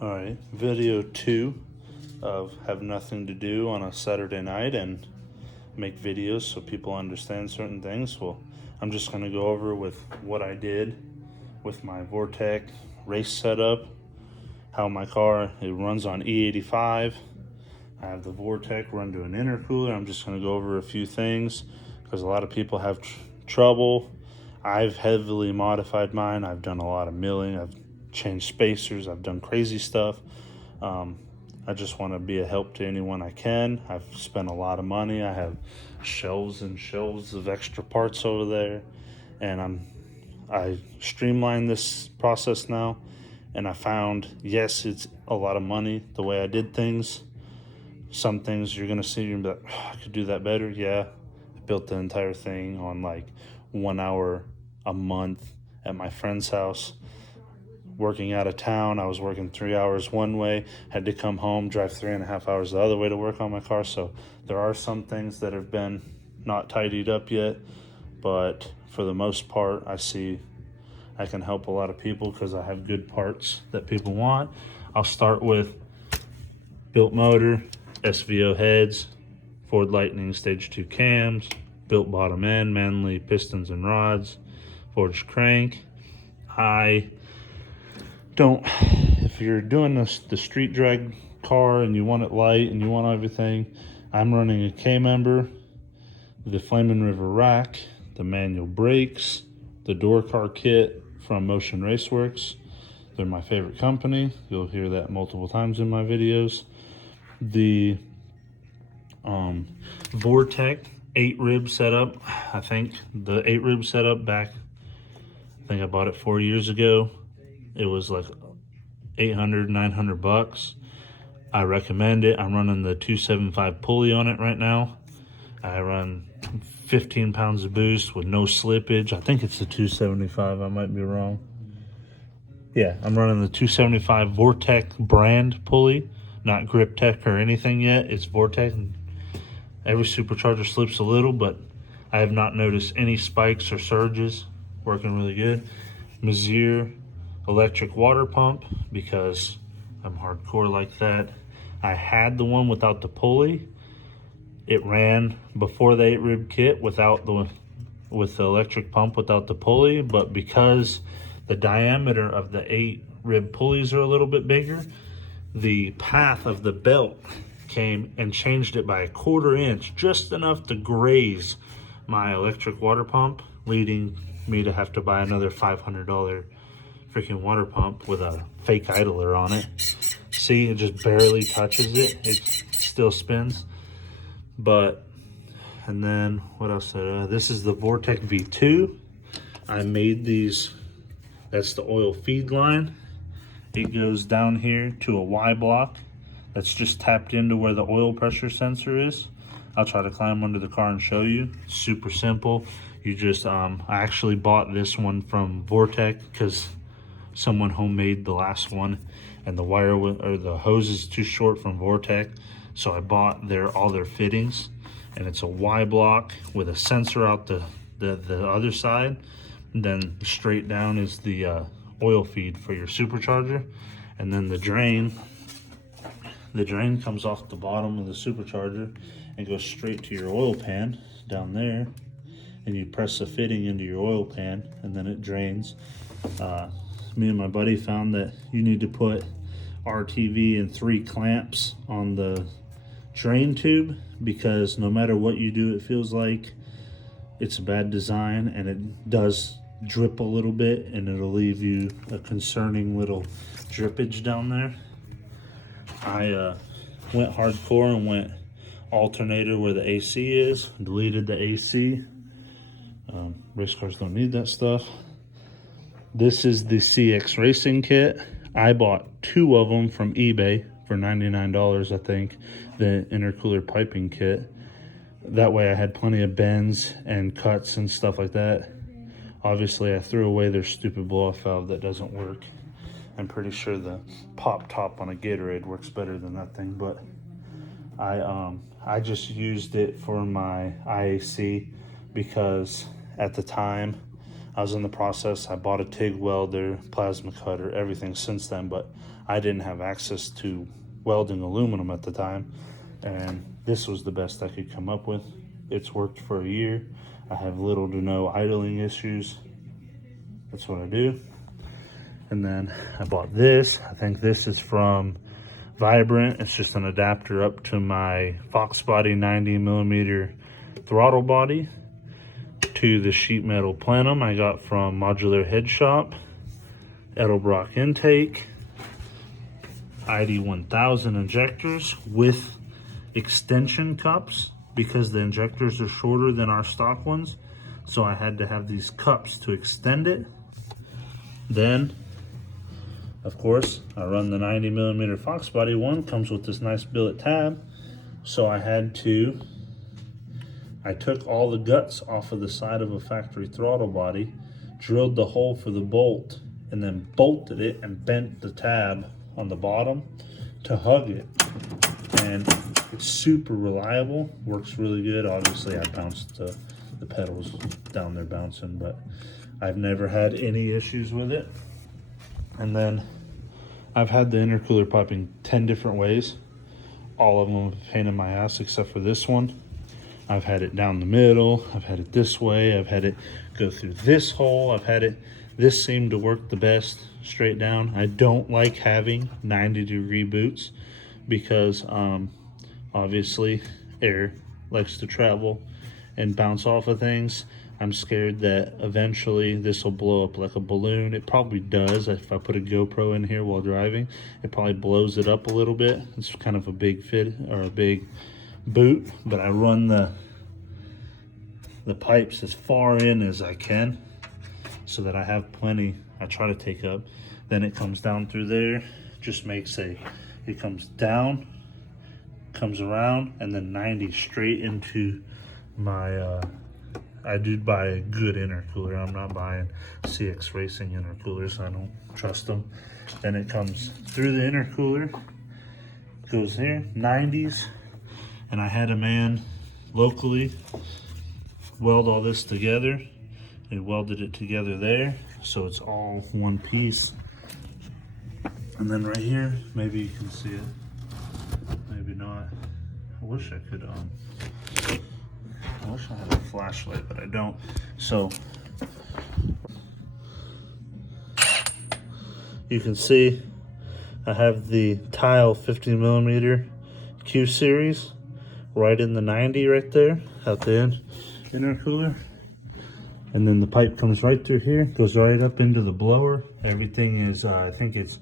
Alright, video 2 of have nothing to do on a Saturday night and make videos so people understand certain things. Well, I'm just going to go over with what I did with my Vortech race setup, how my car, it runs on E85. I have the Vortech run to an intercooler. I'm just going to go over a few things because a lot of people have trouble. I've heavily modified mine. I've done a lot of milling. I've changed spacers. I've done crazy stuff. I just want to be a help to anyone I can. I've spent a lot of money. I have shelves and shelves of extra parts over there, and I streamlined this process now, and I found, yes, it's a lot of money the way I did things. Some things you're gonna see and be like, oh, I could do that better. Yeah, I built the entire thing on like 1 hour a month at my friend's house. Working out of town, I was working 3 hours one way, had to come home, drive 3.5 hours the other way to work on my car. So there are some things that have been not tidied up yet, but for the most part, I see I can help a lot of people because I have good parts that people want. I'll start with built motor, SVO heads, Ford Lightning stage 2 cams, built bottom end, Manley pistons and rods, forged crank. If you're doing the street drag car and you want it light and you want everything, I'm running a K-member, the Flamin' River rack, the manual brakes, the door car kit from Motion Raceworks. They're my favorite company. You'll hear that multiple times in my videos. The Vortech 8-rib setup. I think the 8-rib setup back, I think I bought it 4 years ago. It was like $800-900. I recommend it. I'm running the 275 pulley on it right now. I run 15 pounds of boost with no slippage. I think it's the 275. I might be wrong. Yeah, I'm running the 275 Vortech brand pulley, not Grip Tech or anything yet. It's Vortech. Every supercharger slips a little, but I have not noticed any spikes or surges. Working really good. Mizzier electric water pump because I'm hardcore like that. I had the one without the pulley. It ran before the 8-rib kit with the electric pump without the pulley, but because the diameter of the 8-rib pulleys are a little bit bigger, the path of the belt came and changed it by 1/4 inch, just enough to graze my electric water pump, leading me to have to buy another $500 freaking water pump with a fake idler on it. See, it just barely touches it. It still spins. And then what else? This is the Vortech V2. I made these. That's the oil feed line. It goes down here to a Y block that's just tapped into where the oil pressure sensor is. I'll try to climb under the car and show you. Super simple. You just, I actually bought this one from Vortech because someone homemade the last one and the wire or the hose is too short from Vortech. So I bought all their fittings, and it's a Y block with a sensor out the other side. And then straight down is the oil feed for your supercharger. And then the drain comes off the bottom of the supercharger and goes straight to your oil pan down there. And you press the fitting into your oil pan and then it drains. Me and my buddy found that you need to put RTV and 3 clamps on the drain tube because no matter what you do, it feels like it's a bad design, and it does drip a little bit, and it'll leave you a concerning little drippage down there. I went hardcore and went alternator where the AC is, deleted the AC. Race cars don't need that stuff. This is the CX Racing kit. I bought 2 of them from eBay for $99, I think, the intercooler piping kit. That way I had plenty of bends and cuts and stuff like that. Obviously, I threw away their stupid blow-off valve that doesn't work. I'm pretty sure the pop top on a Gatorade works better than that thing, but I just used it for my IAC because at the time I was in the process. I bought a TIG welder, plasma cutter, everything since then, but I didn't have access to welding aluminum at the time, and this was the best I could come up with. It's worked for a year. I have little to no idling issues. That's what I do. And then I bought this. I think this is from Vibrant. It's just an adapter up to my Fox Body 90mm throttle body to the sheet metal plenum I got from Modular Head Shop, Edelbrock intake, ID 1000 injectors with extension cups because the injectors are shorter than our stock ones. So I had to have these cups to extend it. Then, of course, I run the 90mm Fox Body one, comes with this nice billet tab. So I took all the guts off of the side of a factory throttle body, drilled the hole for the bolt, and then bolted it and bent the tab on the bottom to hug it. And it's super reliable, works really good. Obviously I bounced the pedals down there bouncing, but I've never had any issues with it. And then I've had the intercooler piping 10 different ways. All of them a pain in my ass except for this one. I've had it down the middle, I've had it this way, I've had it go through this hole, this seemed to work the best straight down. I don't like having 90-degree boots because obviously air likes to travel and bounce off of things. I'm scared that eventually this will blow up like a balloon. It probably does. If I put a GoPro in here while driving, it probably blows it up a little bit. It's kind of a big fit or a big boot, but I run the pipes as far in as I can so that I have plenty. I try to take up, then it comes down through there, just makes it comes down, comes around, and then 90 straight into my I do buy a good intercooler. I'm not buying CX Racing intercoolers. I don't trust them. Then it comes through the intercooler, goes here, 90s. And I had a man locally weld all this together. He welded it together there, so it's all one piece. And then right here, maybe you can see it, maybe not. I wish I could, I wish I had a flashlight, but I don't. So, you can see I have the Tile 50mm Q series right in the 90 right there at the end intercooler, and then the pipe comes right through here, goes right up into the blower. Everything is I think it's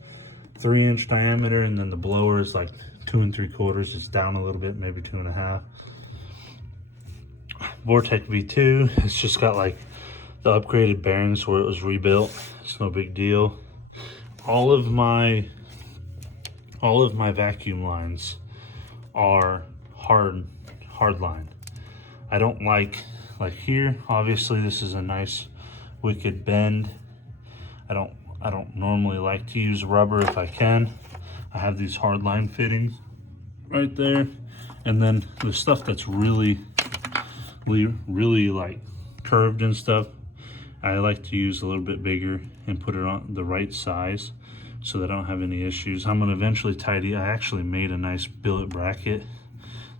3-inch diameter, and then the blower is like 2 3/4. It's down a little bit, maybe 2.5. Vortech V2. It's just got like the upgraded bearings where it was rebuilt. It's no big deal. All of my vacuum lines are hard line. I don't like here, obviously this is a nice wicked bend. I don't normally like to use rubber if I can. I have these hard line fittings right there, and then the stuff that's really like curved and stuff, I like to use a little bit bigger and put it on the right size so that I don't have any issues. I'm gonna eventually tidy. I actually made a nice billet bracket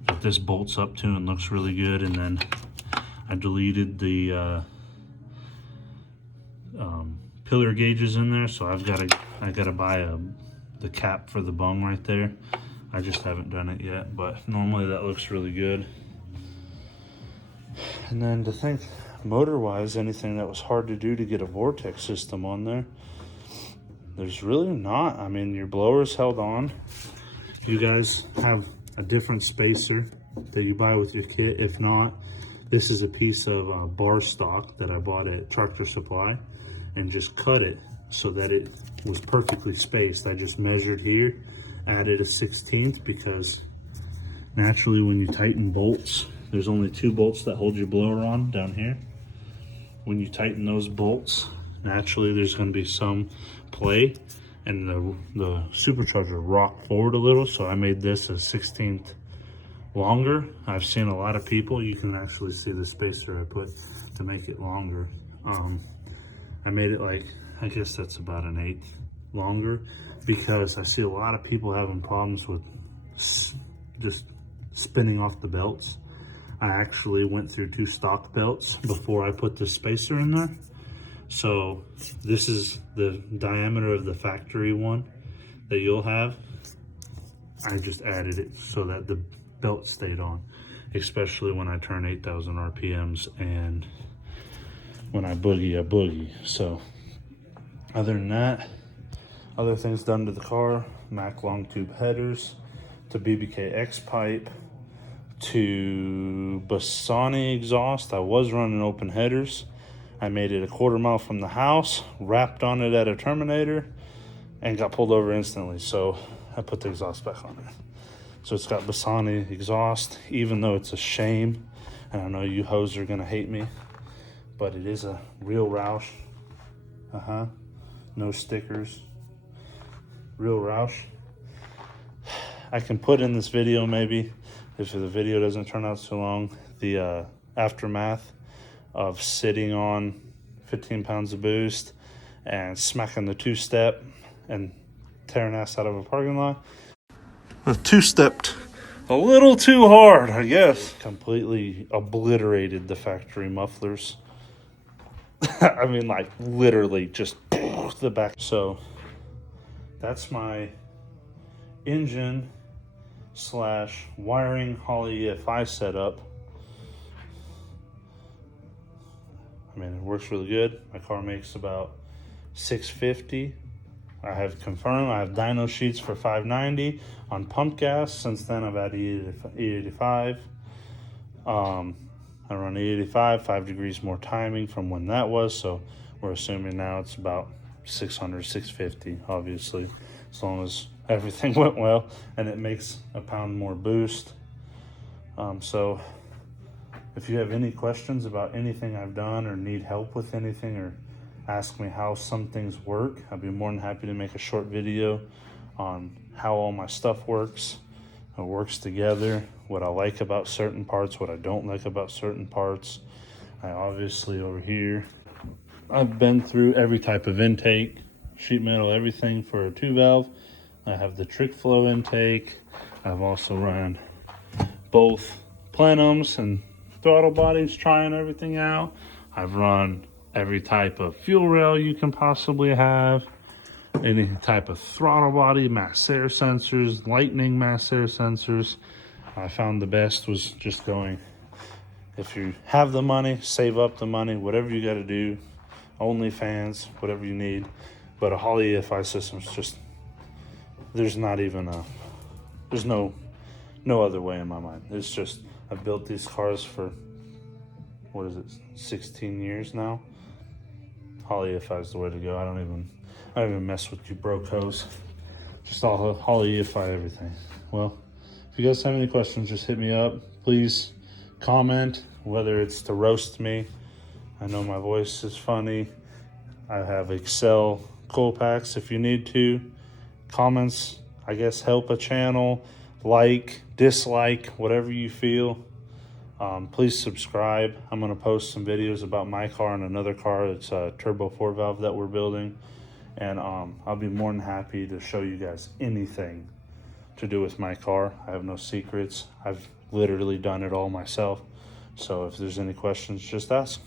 that this bolts up to and looks really good, and then I deleted the pillar gauges in there, so I gotta buy the cap for the bung right there. I just haven't done it yet, but normally that looks really good. And then to think motor wise, anything that was hard to do to get a Vortech system on there, there's really not. I mean, your blower's held on. You guys have a different spacer that you buy with your kit. If not, this is a piece of bar stock that I bought at Tractor Supply and just cut it so that it was perfectly spaced. I just measured here, added a 1/16 because naturally when you tighten bolts, there's only 2 bolts that hold your blower on down here. When you tighten those bolts, naturally there's going to be some play, and the supercharger rocked forward a little, so I made this a 1/16 longer. I've seen a lot of people, you can actually see the spacer I put to make it longer. I made it like, I guess that's about an 1/8 longer, because I see a lot of people having problems with just spinning off the belts. I actually went through 2 stock belts before I put the spacer in there. So this is the diameter of the factory one that you'll have. I just added it so that the belt stayed on, especially when I turn 8,000 RPMs and when I boogie. So other than that, other things done to the car: Mac long tube headers, to BBK X pipe, to Bassani exhaust. I was running open headers. I made it a 1/4 mile from the house, wrapped on it at a Terminator, and got pulled over instantly. So I put the exhaust back on it. So it's got Bassani exhaust, even though it's a shame. And I know you hoes are gonna hate me, but it is a real Roush. No stickers. Real Roush. I can put in this video, maybe, if the video doesn't turn out so long, the aftermath of sitting on 15 pounds of boost and smacking the 2-step and tearing ass out of a parking lot. The 2-stepped a little too hard, I guess. Completely obliterated the factory mufflers. I mean, like, literally just the back. So that's my engine / wiring Holley EFI setup. I mean, it works really good. My car makes about 650. I have confirmed. I have dyno sheets for 590 on pump gas. Since then, I've had E85. I run E85, 5 degrees more timing from when that was. So we're assuming now it's about 600, 650, obviously, as long as everything went well, and it makes a pound more boost. So if you have any questions about anything I've done, or need help with anything, or ask me how some things work, I'd be more than happy to make a short video on how all my stuff works. It works together, what I like about certain parts, what I don't like about certain parts. I obviously, over here, I've been through every type of intake, sheet metal, everything for a 2-valve. I have the trick flow intake. I've also run both plenums and throttle bodies, trying everything out. I've run every type of fuel rail you can possibly have, any type of throttle body, mass air sensors, lightning mass air sensors. I found the best was just going, if you have the money, save up the money, whatever you got to do, OnlyFans, whatever you need. But a Holley EFI system is just, there's not even there's no other way in my mind. It's just, I've built these cars for, what is it, 16 years now. Holley EFI is the way to go. I don't even mess with you broke hoes. Just all Holley EFI everything. Well, if you guys have any questions, just hit me up. Please comment, whether it's to roast me. I know my voice is funny. I have Excel coil packs if you need to. Comments, I guess, help a channel. Like, dislike, whatever you feel. Please subscribe. I'm going to post some videos about my car and another car. It's a turbo 4-valve that we're building. And I'll be more than happy to show you guys anything to do with my car. I have no secrets. I've literally done it all myself. So if there's any questions, just ask.